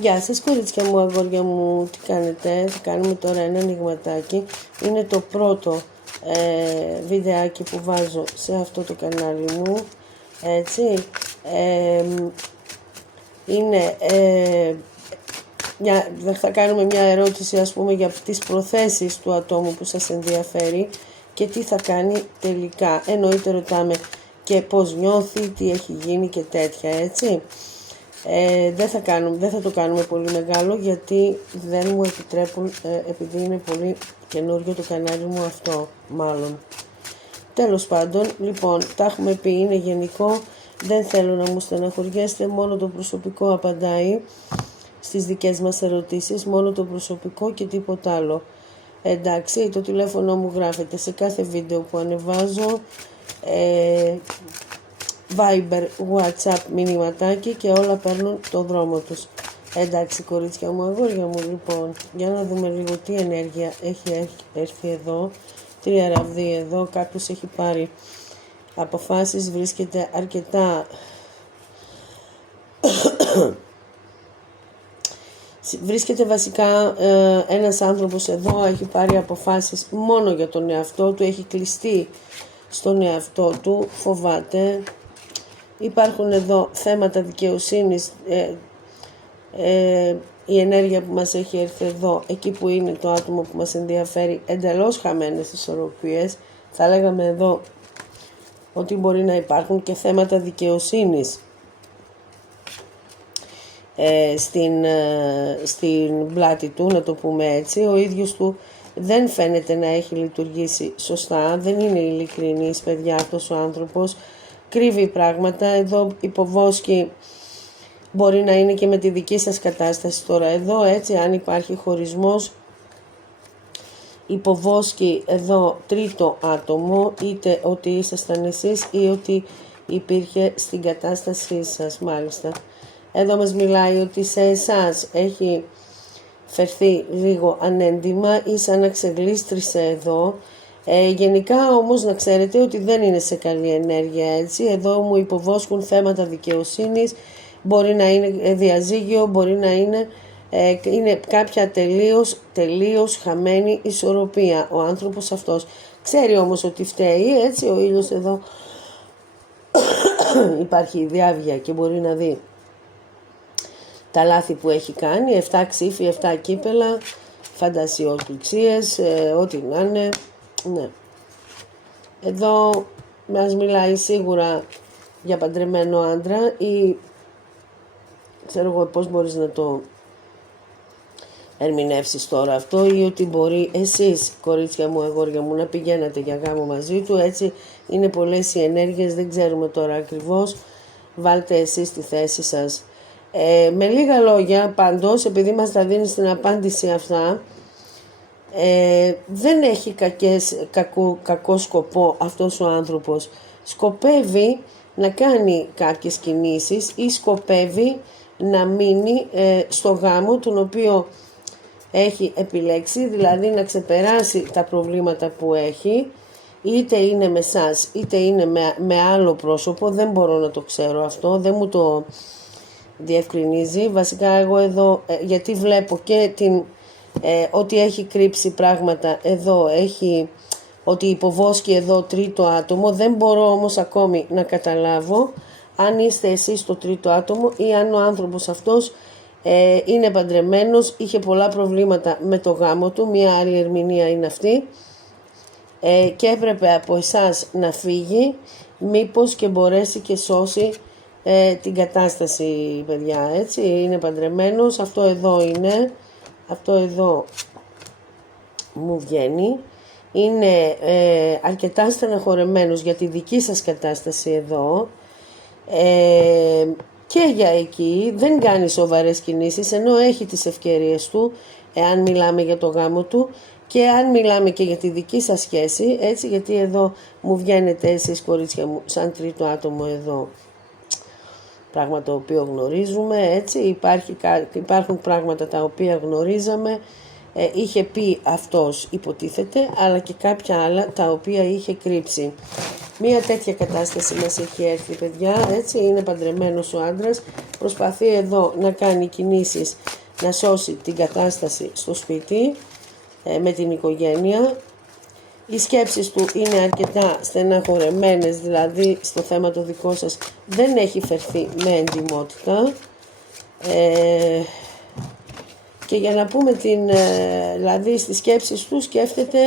Γεια σας κορίτσια μου, αγόρια μου, τι κάνετε? Θα κάνουμε τώρα ένα ανοιγματάκι. Είναι το πρώτο βιντεάκι που βάζω σε αυτό το κανάλι μου, έτσι. Είναι θα κάνουμε μια ερώτηση, ας πούμε, για τις προθέσεις του ατόμου που σας ενδιαφέρει και τι θα κάνει τελικά. Εννοείται ρωτάμε και πώς νιώθει, τι έχει γίνει και τέτοια, έτσι. Δεν θα το κάνουμε πολύ μεγάλο, γιατί δεν μου επιτρέπουν, επειδή είναι πολύ καινούριο το κανάλι μου αυτό, μάλλον. Τέλος πάντων, λοιπόν, τα έχουμε πει, είναι γενικό, δεν θέλω να μου στεναχωριέστε, μόνο το προσωπικό απαντάει στις δικές μας ερωτήσεις, μόνο το προσωπικό και τίποτα άλλο. Εντάξει, το τηλέφωνο μου γράφεται σε κάθε βίντεο που ανεβάζω, Viber, WhatsApp, μηνυματάκι και όλα παίρνουν το δρόμο τους. Εντάξει κορίτσια μου, αγόρια μου, λοιπόν, για να δούμε λίγο τι ενέργεια έχει έρθει εδώ. 3 ραβδί εδώ, κάποιος έχει πάρει αποφάσεις, βρίσκεται αρκετά βρίσκεται βασικά ένας άνθρωπος εδώ, έχει πάρει αποφάσεις μόνο για τον εαυτό του, έχει κλειστεί στον εαυτό του, φοβάται. Υπάρχουν εδώ θέματα δικαιοσύνης, η ενέργεια που μας έχει έρθει εδώ, εκεί που είναι το άτομο που μας ενδιαφέρει, εντελώς χαμένες ισορροπίες. Θα λέγαμε εδώ ότι μπορεί να υπάρχουν και θέματα δικαιοσύνης στην πλάτη του, να το πούμε έτσι. Ο ίδιος του δεν φαίνεται να έχει λειτουργήσει σωστά, δεν είναι ειλικρινής, παιδιά, αυτός ο άνθρωπος, κρύβει πράγματα. Εδώ υποβόσκει, μπορεί να είναι και με τη δική σας κατάσταση τώρα εδώ, έτσι, αν υπάρχει χωρισμός, υποβόσκει εδώ τρίτο άτομο, είτε ότι ήσασταν εσείς ή ότι υπήρχε στην κατάστασή σας, μάλιστα. Εδώ μας μιλάει ότι σε εσάς έχει φερθεί λίγο ανέντιμα ή σαν να ξεγλίστρισε εδώ. Γενικά όμως να ξέρετε ότι δεν είναι σε καλή ενέργεια, έτσι. Εδώ μου υποβόσκουν θέματα δικαιοσύνης, μπορεί να είναι διαζύγιο, μπορεί να είναι κάποια τελείως χαμένη ισορροπία. Ο άνθρωπος αυτός ξέρει όμως ότι φταίει, έτσι. Ο ήλιος εδώ υπάρχει η διάβγεια και μπορεί να δει τα λάθη που έχει κάνει, 7 ξύφοι, 7 κύπελα, φαντασιοκληξίες, ό,τι να είναι, ναι. Εδώ μας μιλάει σίγουρα για παντρεμένο άντρα ή ξέρω εγώ πώς μπορείς να το ερμηνεύσεις τώρα αυτό, ή ότι μπορεί εσείς, κορίτσια μου, αγόρια μου, να πηγαίνατε για γάμο μαζί του, έτσι. Είναι πολλές οι ενέργειες, δεν ξέρουμε τώρα ακριβώς, βάλτε εσείς τη θέση σας. Με λίγα λόγια, πάντως, επειδή μας τα δίνει στην απάντηση αυτά, δεν έχει κακό σκοπό αυτός ο άνθρωπος. Σκοπεύει να κάνει κάποιες κινήσεις ή σκοπεύει να μείνει στο γάμο τον οποίο έχει επιλέξει, δηλαδή να ξεπεράσει τα προβλήματα που έχει, είτε είναι με εσάς είτε είναι με άλλο πρόσωπο, δεν μπορώ να το ξέρω αυτό, δεν μου το διευκρινίζει. Βασικά εγώ εδώ, γιατί βλέπω και ότι έχει κρύψει πράγματα εδώ, έχει ότι υποβόσκει εδώ τρίτο άτομο, δεν μπορώ όμως ακόμη να καταλάβω αν είστε εσείς το τρίτο άτομο ή αν ο άνθρωπος αυτός είναι παντρεμένος, είχε πολλά προβλήματα με το γάμο του, μια άλλη ερμηνεία είναι αυτή, και έπρεπε από εσάς να φύγει, μήπως και μπορέσει και σώσει την κατάσταση, παιδιά, έτσι. Είναι παντρεμένος, αυτό εδώ είναι, αυτό εδώ μου βγαίνει, είναι αρκετά στεναχωρεμένος για τη δική σας κατάσταση εδώ, και για εκεί δεν κάνει σοβαρές κινήσεις, ενώ έχει τις ευκαιρίες του, εάν μιλάμε για το γάμο του και αν μιλάμε και για τη δική σας σχέση, έτσι, γιατί εδώ μου βγαίνετε εσείς, κορίτσια μου, σαν τρίτο άτομο εδώ, πράγμα το οποίο γνωρίζουμε, έτσι. Υπάρχουν πράγματα τα οποία γνωρίζαμε, είχε πει αυτός, υποτίθεται, αλλά και κάποια άλλα τα οποία είχε κρύψει. Μία τέτοια κατάσταση μας έχει έρθει, παιδιά, έτσι, είναι παντρεμένος ο άντρας, προσπαθεί εδώ να κάνει κινήσεις, να σώσει την κατάσταση στο σπίτι, με την οικογένεια. Οι σκέψεις του είναι αρκετά στεναχωρεμένες, δηλαδή στο θέμα το δικό σας δεν έχει φερθεί με εντιμότητα. Και για να πούμε δηλαδή στις σκέψεις του σκέφτεται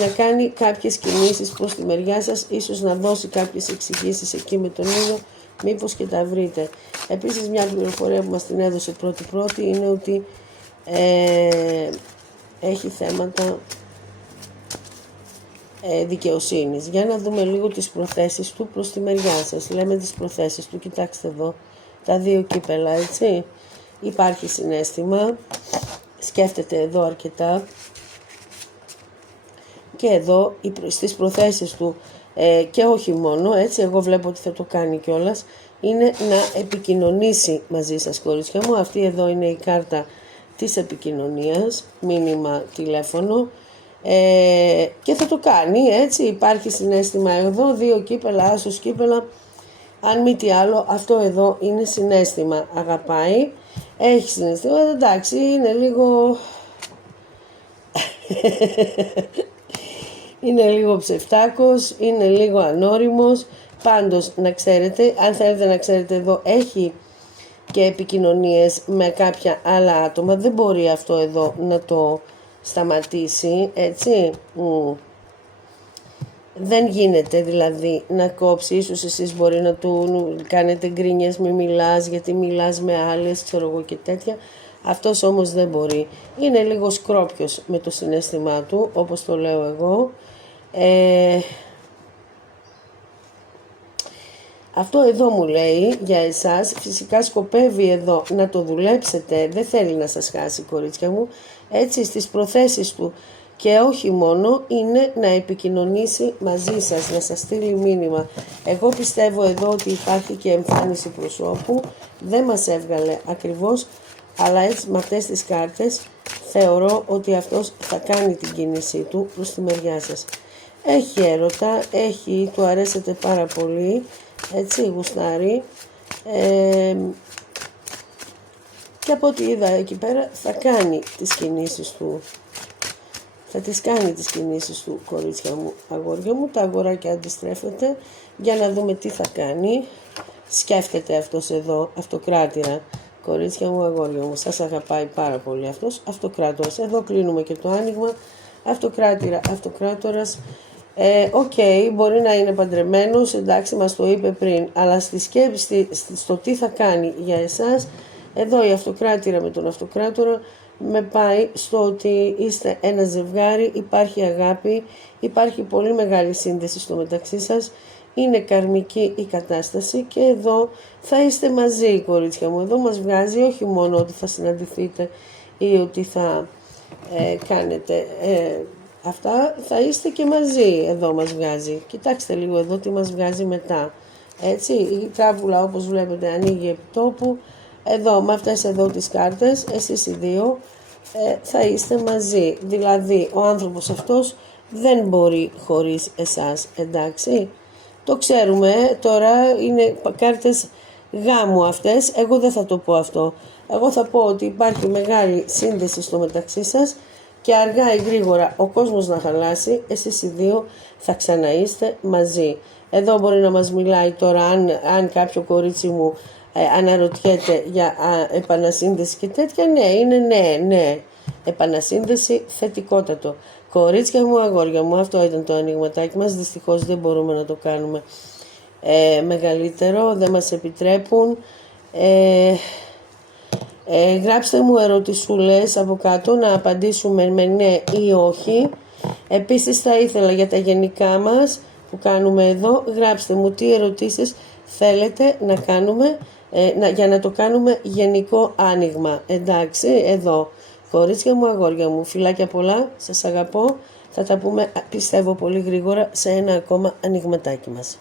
να κάνει κάποιες κινήσεις προς τη μεριά σας, ίσως να δώσει κάποιες εξηγήσεις εκεί με τον ίδιο, μήπως και τα βρείτε. Επίσης μια πληροφορία που μας την έδωσε πρώτη είναι ότι έχει θέματα δικαιοσύνης. Για να δούμε λίγο τις προθέσεις του προς τη μεριά σας. Λέμε τις προθέσεις του, κοιτάξτε εδώ, τα δύο κύπελα, έτσι. Υπάρχει συναίσθημα, σκέφτεται εδώ αρκετά και εδώ στις προθέσεις του και όχι μόνο, έτσι, εγώ βλέπω ότι θα το κάνει κιόλας, είναι να επικοινωνήσει μαζί σας, κορίτσια μου. Αυτή εδώ είναι η κάρτα της επικοινωνίας, μήνυμα, τηλέφωνο, και θα το κάνει, έτσι. Υπάρχει συναίσθημα εδώ, δύο κύπελα, άσος κύπελα. Αν μη τι άλλο, αυτό εδώ είναι συναίσθημα, αγαπάει, έχει συναίσθημα, εντάξει, είναι λίγο είναι λίγο ψευτάκος, είναι λίγο ανώριμος. Πάντως να ξέρετε, αν θέλετε να ξέρετε, εδώ έχει και επικοινωνίες με κάποια άλλα άτομα, δεν μπορεί αυτό εδώ να το σταματήσει, έτσι. Δεν γίνεται δηλαδή να κόψει, ίσως εσείς μπορεί να του κάνετε γκρίνιες, μη μιλάς γιατί μιλάς με άλλες, ξέρω εγώ και τέτοια. Αυτός όμως δεν μπορεί, είναι λίγο σκρόπιος με το συναίσθημά του, όπως το λέω εγώ. Αυτό εδώ μου λέει για εσάς, φυσικά σκοπεύει εδώ να το δουλέψετε, δεν θέλει να σας χάσει, κορίτσια μου, έτσι, στις προθέσεις του. Και όχι μόνο, είναι να επικοινωνήσει μαζί σας, να σας στείλει μήνυμα. Εγώ πιστεύω εδώ ότι υπάρχει και εμφάνιση προσώπου, δεν μας έβγαλε ακριβώς, αλλά έτσι με αυτές τις κάρτες θεωρώ ότι αυτός θα κάνει την κίνησή του προς τη μεριά σας. Έχει έρωτα, του αρέσετε πάρα πολύ, έτσι, γουστάρει. Και από ό,τι είδα εκεί πέρα θα κάνει τις κινήσεις του. Θα τις κάνει τις κινήσεις του, κορίτσια μου, αγόρια μου. Τα αγοράκια αντιστρέφεται για να δούμε τι θα κάνει. Σκέφτεται αυτός εδώ, αυτοκράτηρα, κορίτσια μου, αγόρια μου. Σας αγαπάει πάρα πολύ αυτός, αυτοκράτορας. Εδώ κλείνουμε και το άνοιγμα. Αυτοκράτηρα, αυτοκράτορας. Μπορεί να είναι παντρεμένος, εντάξει, μας το είπε πριν, αλλά στη σκέψη, στο τι θα κάνει για εσάς, εδώ η αυτοκράτηρα με τον αυτοκράτορα με πάει στο ότι είστε ένα ζευγάρι, υπάρχει αγάπη, υπάρχει πολύ μεγάλη σύνδεση στο μεταξύ σας, είναι καρμική η κατάσταση και εδώ θα είστε μαζί, κορίτσια μου. Εδώ μας βγάζει όχι μόνο ότι θα συναντηθείτε ή ότι θα κάνετε αυτά, θα είστε και μαζί, εδώ μας βγάζει. Κοιτάξτε λίγο εδώ τι μας βγάζει μετά. Έτσι, η τράβουλα όπως βλέπετε ανοίγει επί τόπου. Εδώ με αυτές εδώ τις κάρτες, εσείς οι δύο θα είστε μαζί. Δηλαδή ο άνθρωπος αυτός δεν μπορεί χωρίς εσάς, εντάξει. Το ξέρουμε, τώρα είναι κάρτες γάμου αυτές, εγώ δεν θα το πω αυτό. Εγώ θα πω ότι υπάρχει μεγάλη σύνδεση στο μεταξύ σας και αργά ή γρήγορα ο κόσμος να χαλάσει, εσείς οι δύο θα ξαναείστε μαζί. Εδώ μπορεί να μας μιλάει τώρα, αν κάποιο κορίτσι μου αναρωτιέται για επανασύνδεση και τέτοια, ναι, επανασύνδεση θετικότατο. Κορίτσια μου, αγόρια μου, αυτό ήταν το ανοιγματάκι μας, δυστυχώς δεν μπορούμε να το κάνουμε μεγαλύτερο, δεν μας επιτρέπουν. Γράψτε μου ερωτησούλες από κάτω να απαντήσουμε με ναι ή όχι. Επίσης θα ήθελα για τα γενικά μας που κάνουμε εδώ, γράψτε μου τι ερωτήσεις θέλετε να κάνουμε για να το κάνουμε γενικό άνοιγμα. Εντάξει, εδώ. Κορίτσια μου, αγόρια μου, φιλάκια πολλά, σας αγαπώ. Θα τα πούμε, πιστεύω, πολύ γρήγορα σε ένα ακόμα ανοιγματάκι μας.